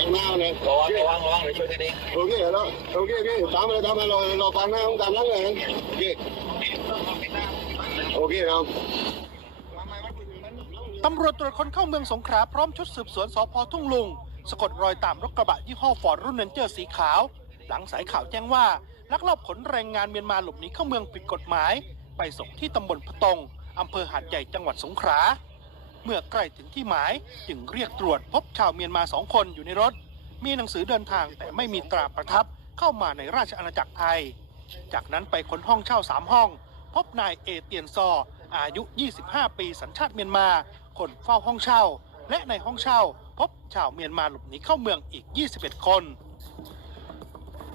ไงหน้าเลยระวังระวังระวังเดี๋ยวช่วยกันเองโอเคแล้วโอเคโอเคตามมาเลยตามมาเราเราฟังนะตามนั้นเลยโอเคโอเคครับตำรวจตรวจคนเข้าเมืองสงขลาพร้อมชุดสืบสวนสพทุ่งลุง สะกดรอยตามรถกระบะยี่ห้อฟอร์ดรุ่นเรนเจอร์สีขาว หลังสายข่าวแจ้งว่า ลักลอบขนแรงงานเมียนมาหลบหนีเข้าเมืองผิดกฎหมาย ไปส่งที่ตำบลพะตงอำเภอหาดใหญ่จังหวัดสงขลา เมื่อใกล้ถึงที่หมาย จึงเรียกตรวจพบชาวเมียนมาสองคนอยู่ในรถ มีหนังสือเดินทางแต่ไม่มีตราประทับเข้ามาในราชอาณาจักรไทย จากนั้นไปค้นห้องเช่าสามห้อง พบนายเอเตียนซอ อายุ 25 ปีสัญชาติเมียนมา คนเฝ้าห้องเช่า และในห้องเช่า พบชาวเมียนมาหลบหนีเข้าเมืองอีก 21 คน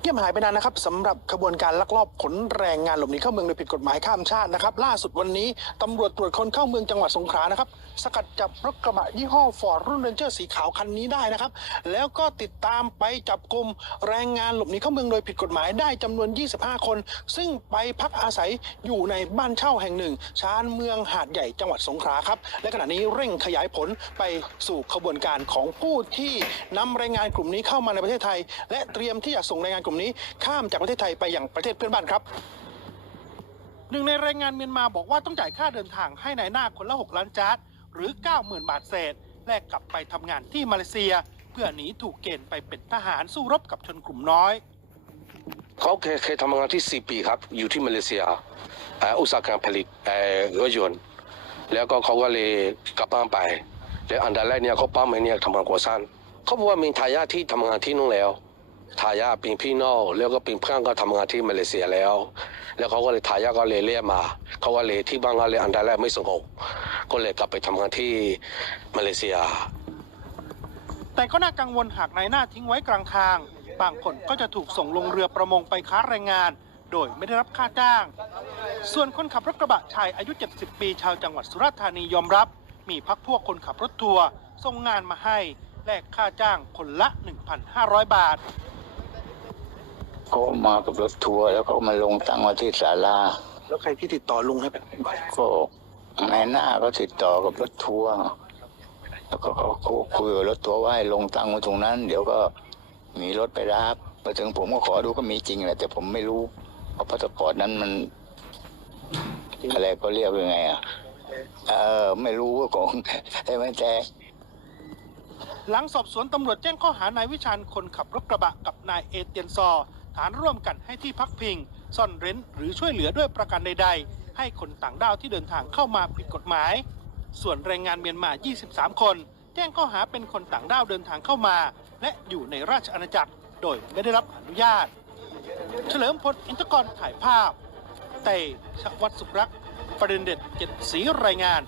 งียบหายไปนานนะครับสำหรับขบวนการลักลอบขนแรงงานหลบหนีเข้าเมืองโดยผิดกฎหมายข้ามชาตินะครับ ล่าสุดวันนี้ตำรวจตรวจคนเข้าเมืองจังหวัดสงขลานะครับ สกัดจับรถกระบะยี่ห้อฟอร์ดรุ่นเรนเจอร์สีขาวคันนี้ได้นะครับ แล้วก็ติดตามไปจับกลุ่มแรงงานหลบหนีเข้าเมืองโดยผิดกฎหมายได้จำนวน 25 คน ซึ่งไปพักอาศัยอยู่ในบ้านเช่าแห่งหนึ่ง ชานเมืองหาดใหญ่จังหวัดสงขลาครับ และขณะนี้เร่งขยายผลไปสู่ขบวนการของผู้ที่นำแรงงานกลุ่มนี้เข้ามาในประเทศไทย และเตรียมที่จะส่งแรงงานกลุ่มนี้ข้ามจากประเทศไทยไปยังประเทศเพื่อนบ้านครับหนึ่งในแรงงานเมียนมาบอกว่าต้องจ่ายค่าเดินทางให้นายหน้าคนละ 6 ล้านจาร์ดหรือ 90,000 บาทเศษ แลกกลับไปทำงานที่มาเลเซีย เพื่อหนีถูกเกณฑ์ไปเป็นทหารสู้รบกับชนกลุ่มน้อย เขาเคยเคยทำงานที่ 4 ปีครับ อยู่ที่มาเลเซียอุตสาหกรรมผลิตรถยนต์แล้วก็เขาก็เลยกลับบ้านไป แล้วอันดับแรกเนี่ยเขาป้ามาเนี่ยทำงานก่อสร้างเขาบอกว่ามีทายาทที่ทำงานที่นู่นแล้ว ทายาเป็นพี่น้องแล้วก็เป็นเพื่อนก็ทำงานที่มาเลเซียแล้ว แล้วเขาก็เลยทายาก็เลยเรียกมาเขาก็เลยที่บ้านก็เลยอันดับแรกไม่สงบก็เลยกลับไปทำงานที่มาเลเซีย แต่ก็น่ากังวลหากนายหน้าทิ้งไว้กลางทาง บางคนก็จะถูกส่งลงเรือประมงไปค้าแรงงาน โดยไม่ได้รับค่าจ้าง ส่วนคนขับรถกระบะชายอายุ 70 ปีชาวจังหวัดสุราษฎร์ธานียอมรับ มีพักพวกคนขับรถทัวร์ส่งงานมาให้แลกค่าจ้างคนละ 1,500 บาท เขามากับรถทัวร์แล้วเขามาลงตังมาที่ศาลาแล้วใครที่ติดต่อลุงให้แบบก็นายหน้าก็ติดต่อกับรถทัวร์แล้วก็เขาเขาคุยกับรถทัวร์ว่าให้ลงตังมาตรงนั้น เดี๋ยวก็มีรถไปรับมาถึงผมก็ขอดูก็มีจริงแหละแต่ผมไม่รู้เพราะพาสปอร์ตนั้นมันอะไรก็เรียกยังไงอะเออไม่รู้ว่าของใช่ไหมแต่หลังสอบสวนตำรวจแจ้งข้อหานายวิชาญคนขับรถกระบะกับนายเอเตียนซอ ฐานร่วมกันให้ที่พักพิง ซ่อนเร้นหรือช่วยเหลือด้วยประการใด ๆ ให้คนต่างด้าวที่เดินทางเข้ามาผิดกฎหมาย ส่วนแรงงานเมียนมา 23 คน แจ้งข้อหาเป็นคนต่างด้าวเดินทางเข้ามา และอยู่ในราชอาณาจักร โดยไม่ได้รับอนุญาต เฉลิมพลอินทกรถ่ายภาพ เตชวัตรสุขรักษ์ประเด็นเด็ดเจ็ดสีรายงาน